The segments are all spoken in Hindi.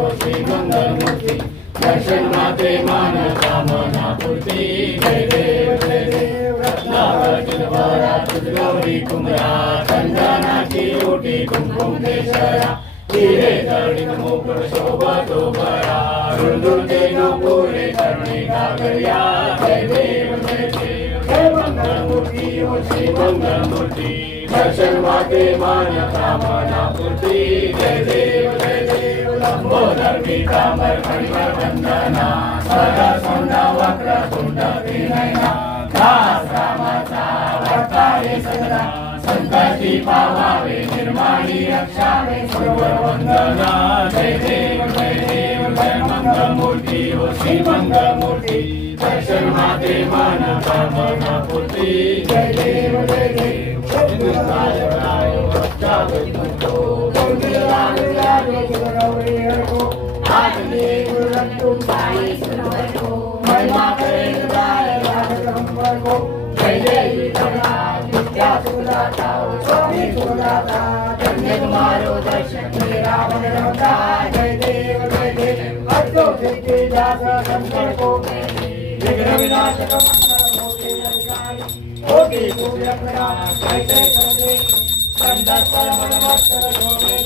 ओ श्री मंगल मूर्ति दर्शन माते मान कामना पूर्ति जय देव रत्नाकर चिदंबरा तुझ गौरी कुमरा चंदनाची ओटी कुमकुम केशरा हिरे तरणिक मुकुट शोभतो बरा रुंदुरते नो पूरे तरुणी गागरिया जय देव जय मंगल मूर्ति ओ श्री मंगल मूर्ति दर्शन माते मान कामना पूर्ति जय देव लंबोदर पीतांबर फणिवर वंदना सदा सौंदा वक्र तुंड त्रिनयना दास रामाचा वक्तारे सदा संकटी पावावे निर्माणी रक्षावे सर्वर वंदना जय देव जय मंगल मूर्ति ओ श्री मंगल मूर्ति दर्शन माते मान कामना पूर्ति जय देव तुम्हारो दर्शन मेरा मन रमता जय देव भक्तों से जाकर शंकर को विघ्न विनाशक मंगल होते अधिकारी होगी पूर्ण प्रणाम कैसे करोगे संदर्भ मन वस्त्र धोने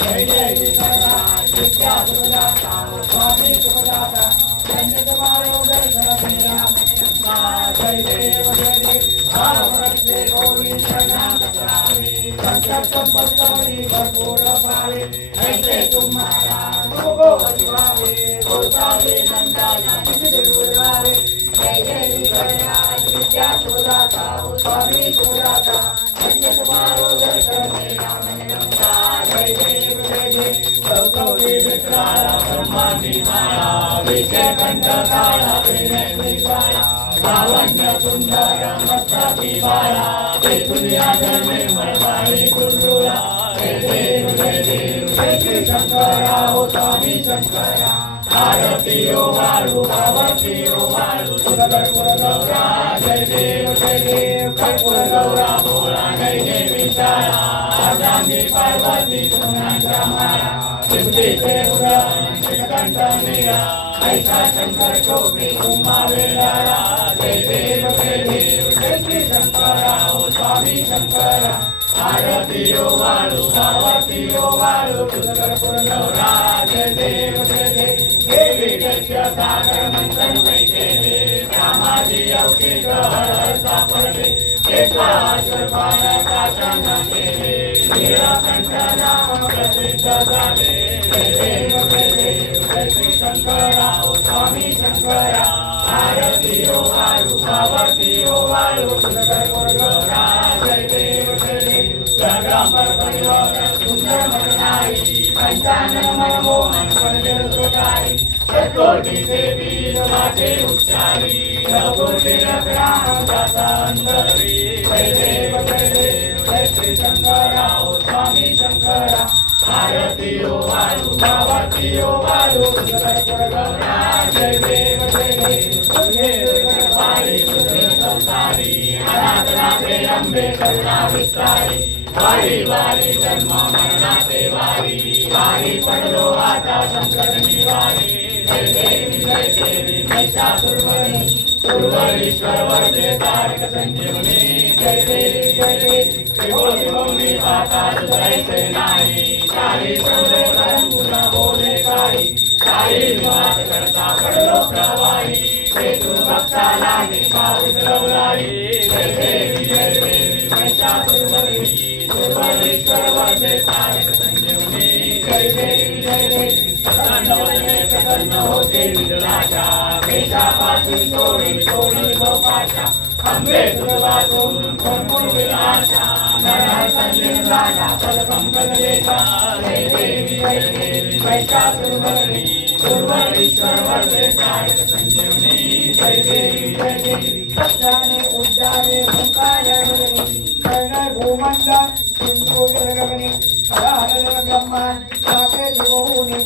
जय जय विघ्नराज विद्या सुदाता स्वामी सुदाता धन्य तुम्हारो दर्शन मेरा मन रमता जय देव से गौरी शरणागत रावे संकट संपत्ति भरपूर पावे ऐसे तुम्हारा गो अधिवावे गोसावे नंदना दिव्यवावे जय जय गणराज विद्या सुदाता स्वामी सुदाता धन्य तुम्हारो दर्शन मेरा मन रमता जय देव गौरी विक्राला ब्रह्मांडी माया विषय कंठ काला विनय काला लावण्य सुंदर मस्तकी बाला ते दुनिया जन्मे मरवारी गुरुला जय देव जय श्री शंकरा ओ स्वामी शंकरा आरती ओ वालू भगवती ओ वालू सुंदर गौरा जय देव कर्पूर गौरा भोला जय देवी तारा आजांगी पार्वती सुनाचा मारा सिद्धि से उदयन श्रीकंठ नीरा ऐसा शंकर को भी घुमावे लारा जय देव जय श्री शंकरा ओ स्वामी शंकरा आरती ओ वालू भगवती ओ वालू कर्पूर गौरा जय देव देवी दैत्य सागर मंथन वैकेले रामाजी अवधि हर सापडले एकाश्वर पाण्याचा शरण केले नीलकंठ नाम प्रसिद्ध झाले जय देव जय श्री शंकरा ओ स्वामी शंकरा आरती ओ वालू भगवती ओ वालू कर्पूर गौरा जय देव जगदंबर परिवार सुंदर मननाई पंचानन मनमोहन पंडित सुखाई कोटि देवी माझे उच्चारी नवकोटि राम दाता अंतरी जय देव जय श्री शंकरा ओ स्वामी शंकरा आरती ओ वालू भगवती ओ वालू कर्पूर गौरा जय देव वाली संसारी अनाथनाथे अम्बे करुणा विस्तारी वारी वारी जन्म मरणाचे वारी वारी पडलो आता संकट निवारी जय देवी महिषासुरमर्दिनी उर्वरीश्वर वरदे तारक संजीवनी जय देवी त्रिभुवन मौनी पाताल जैसे नाही चारी चौदे कर्म पुन्हा बोले काही काही निवास करता पडलो प्रवाही हेतू भक्ता लागे पावित रवलाई जय देवी महिषासुरमर्दिनी उर्वरीश्वर वरदे तारक संजीवनी जय देवी प्रसन्न होते विदुराच्या केशापासून सोडी लोकाच्या अंबे तुझवातून कोण विलासा नरहर संजीव राजा पदपंकजलेशा जय देवी महिषासुरमर्दिनी उर्वरीश्वर वरदे तारक संजीवनी जय देवी सत्याने उद्याने ओंकार कर्ण भूमंडा सिंधू जलगगनी हर ब्रह्मांड साथे दिवोनी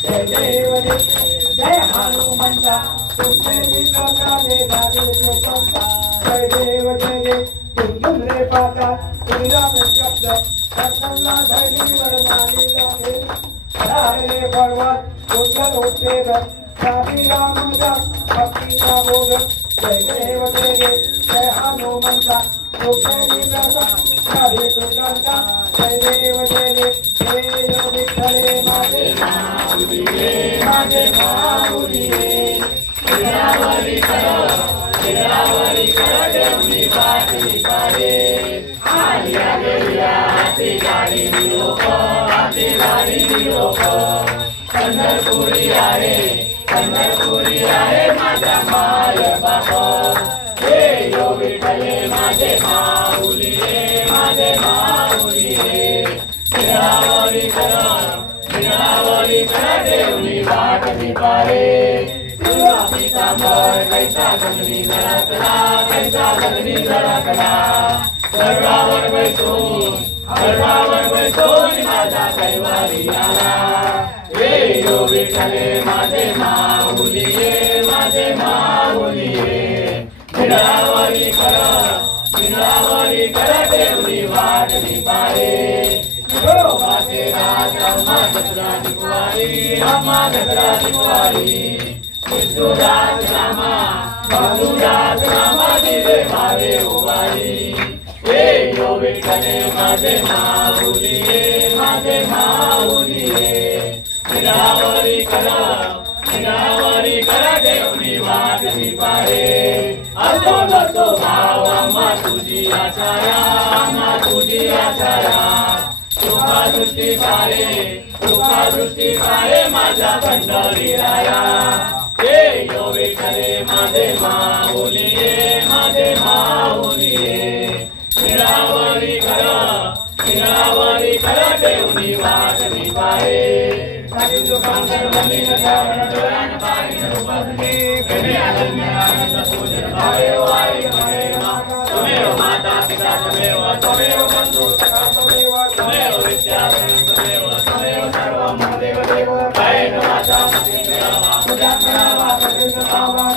जय देव जय हनुमंता जय देव जय तुझे पाता तेरा शब्द सर्वना धैर्य वरदानी लोके हरे पर्वत उज्जवल उद्वेग साबी राम भक्ति का बोध जय देव तेरे जय हनुमंता सुखेरी व्रता हरे कृष्णा जय देव तेरे जय विठ्ठले माते माऊलिये माते माऊलिये विरावरी करो देवनी बाटी पारे आलिया गेलिया आती गाड़ी लोको पंढरपुरी आहे माझा माय बापा हे यो विठ्ठले माझे माऊलिये विरावरी करा देवनी बाटी पारे कैसा गगनी धडकला गरुडावर बैसून माझा कैवारी आला हे यो विठ्ठले माझे माऊलिये विरावरी करा देवनी वाटली पारे माझे राज अम्मा दसराची कुवारी विष्णुदास रामा दिवे भावे उवारी हे यो विठ्ठले माझे माऊलिये विरावरी करा देवनी वाटली पारे असो नसो भाव अम्मा तुझी आचारा तुका दृष्टी पारे माझा पंढरी राया हे यो विठ्ठले माझे माऊलिये विरावरी करा देवनी वाटली पारे त्वमेव माता पिता त्वमेव बंधु सखा त्वमेव विद्या त्वमेव सर्वं देव जय माता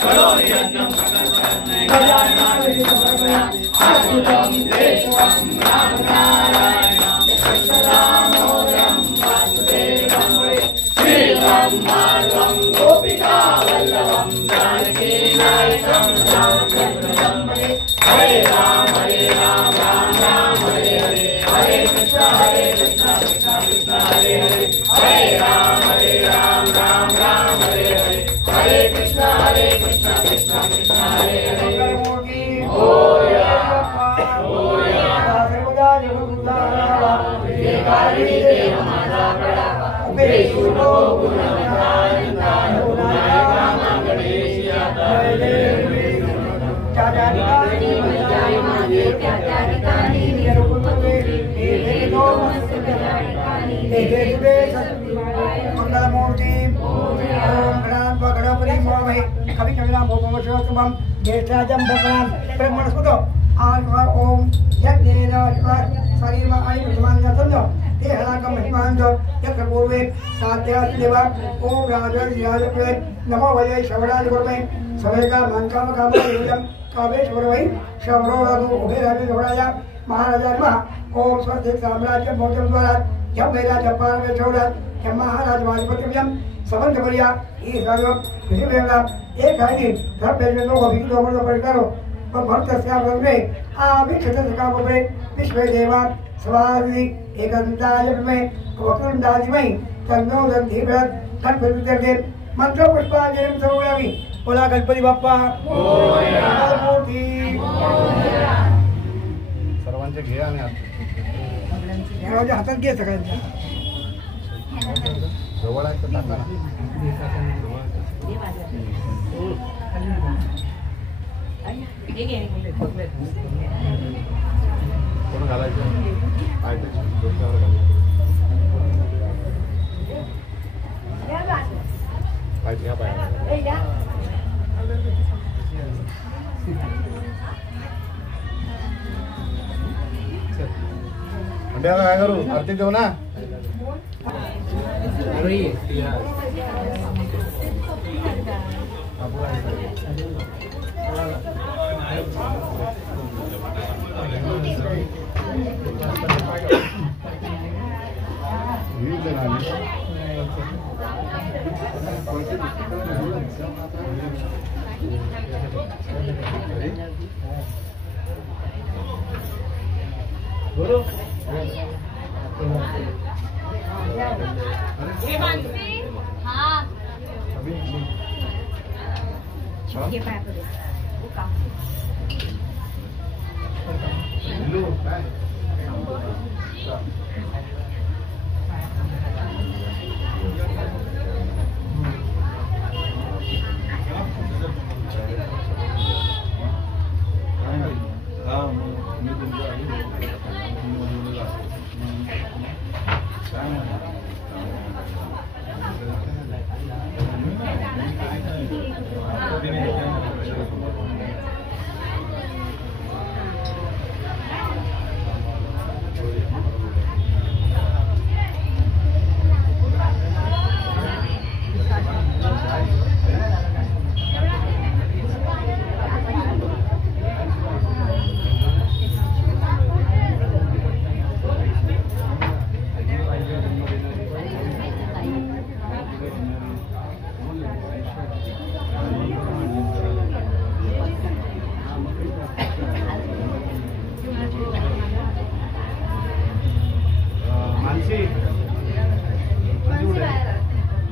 करोमि यज्ञं सकलं देशं राम नारायणं दामोदरं वासुदेवं श्रीराम माधवं गोपिका वल्लभं जानकी नायकं रामचन्द्रं हरे राम राम राम हरे हरे हरे कृष्ण कृष्ण हरे हरे हरे राम राम राम हरे हरे हरे कृष्ण कृष्ण हरे हरे मंगलमूर्ति ओम गणानां गणपति नमः कवि कविनां भूमवशोत्तमं ज्येष्ठाजं भगवान् ब्रह्मणस्पतो आत्मा ओम यज्ञेन शरीरम आयु प्रमाणं देहनाकं महिमांत यत्र पूर्वे सात्यात् देव ओम राजराजप्रे नमो वये शवराज गुरुमे सवेका मनकाम कामयोजं कामेश्वर वै शवरो उभे राजे गौड़ाया महाराजा नमः ओम स्वस्ति साम्राज्य मोक्षं द्वारा जब मेरा जपान में छोड़ा जब महाराज वाजपतिव्यम समंत बढ़िया ये सर्व किसी बेगा एक है कि सब बेटे लोग अभी तो हमलोग परिकारो पर भक्त स्याम रंगे आभी क्षेत्र का बपरे विश्व देवा स्वामी एकंताय में वक्रंदादि में तन्नो दंती व्रत तन फिर के मंत्र पुष्पांजलि समयामि बोला गणपति बाप्पा मोरया मूर्ति मोरया सर्वांचे घ्या आणि माझ्या हातात घे सगळ्यांच्या जवळ आहे तर टाका कोण घालायचं आहे डोक्यावर घालायचं घ्या पाय अंड्या काय करू आरती देऊ ना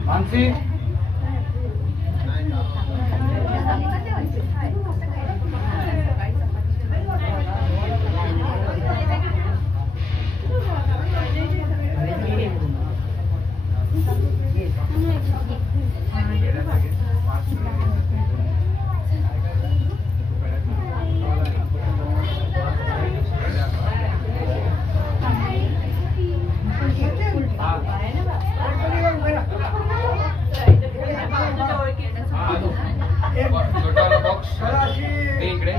मानसी इकडे